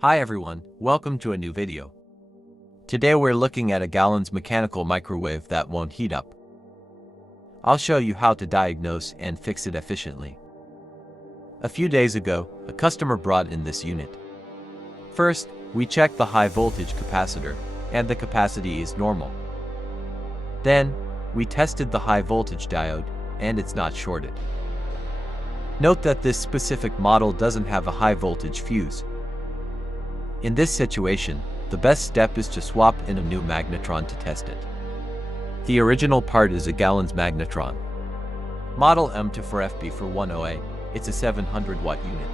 Hi everyone, welcome to a new video. Today we're looking at a Galanz mechanical microwave that won't heat up. I'll show you how to diagnose and fix it efficiently. A few days ago, a customer brought in this unit. First, we checked the high voltage capacitor, and the capacity is normal. Then, we tested the high voltage diode, and it's not shorted. Note that this specific model doesn't have a high voltage fuse. In this situation, the best step is to swap in a new magnetron to test it. The original part is a Galanz magnetron. Model M24FB for 108, it's a 700 watt unit.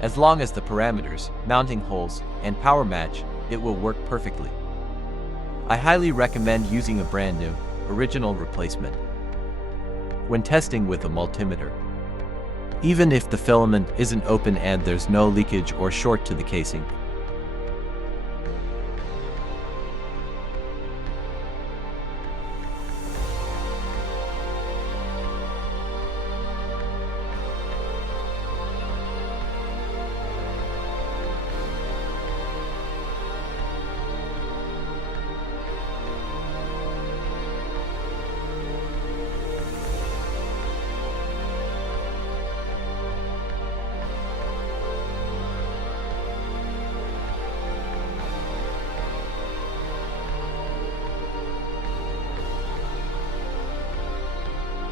As long as the parameters, mounting holes, and power match, it will work perfectly. I highly recommend using a brand new, original replacement when testing with a multimeter. Even if the filament isn't open and there's no leakage or short to the casing.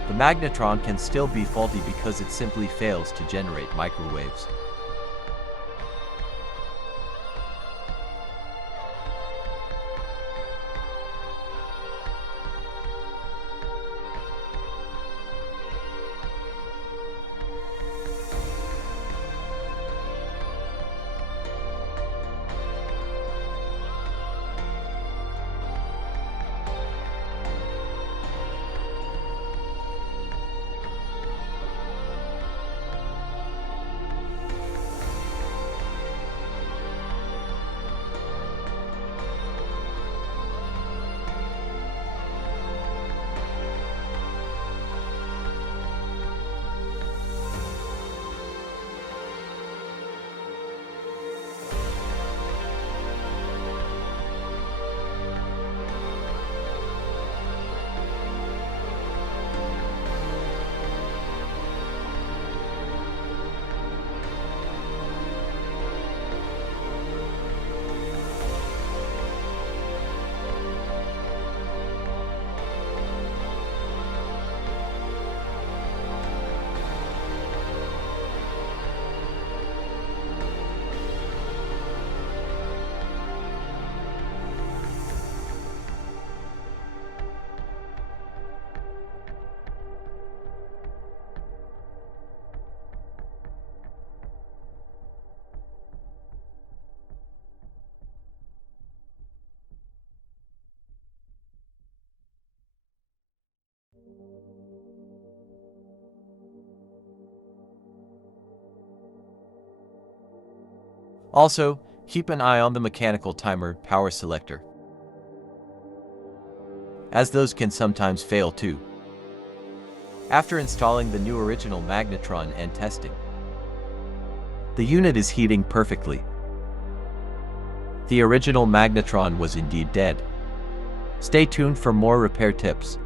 The magnetron can still be faulty because it simply fails to generate microwaves. Also, keep an eye on the mechanical timer power selector, as those can sometimes fail too. After installing the new original magnetron and testing, the unit is heating perfectly. The original magnetron was indeed dead. Stay tuned for more repair tips.